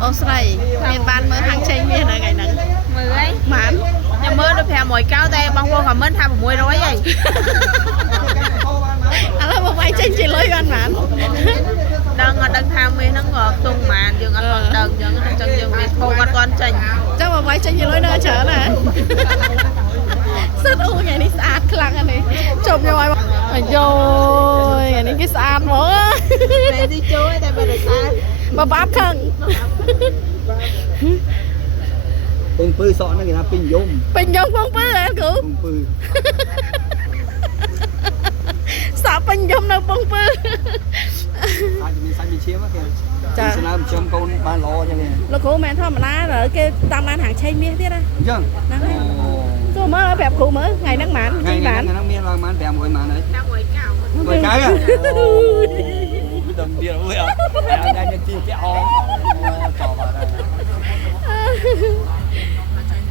Ô sài miền ban mới hàng chênh miền này ngày nắng មើលអី mán ខ្ញុំមើលដូច500កោតែបងប្អូនខមមិនថា600អី à là một vài chênh chỉ lôi gan mán ដឹងថាមេហ្នឹងខ្ទង់ប៉ុន្មានយើងអត់ដឹងយើងចឹងយើងវាឈោអត់ទាន់ចេញ chắc một vài chênh chỉ lôi nơi chở nè rất u ngàyនេះស្អាតខ្លាំងនេះជុំញ៉ាំឲ្យអាយយថ្ងៃនេះគេស្អាតហ្មង តែទីជួយតែបើស្អាត mà bắp khăn ពងពឺសក់ហ្នឹងគេថាពេញយំ bình nhung phong phứ hả cụ ពងពឺ sợ bình nhung đâu phong phứ អាចមានសាច់មានឈាមគេ ចា ស្នើចំកូនបានល្អចឹងទេ លោកគ្រូមែនធម្មតាrồi cái tam ban hàng chênh miếngទៀតណា អញ្ចឹង ហ្នឹងហើយគ្រូមើលប្រាប់គ្រូមើលថ្ងៃហ្នឹងហ្មង ថ្ងៃ ចេញបាន ហ្នឹងមានឡើងបាន500ម៉ានហើយ 600កោ 100កៅមិនដឹងទៀតអើយអត់ដែរមានជីជាអង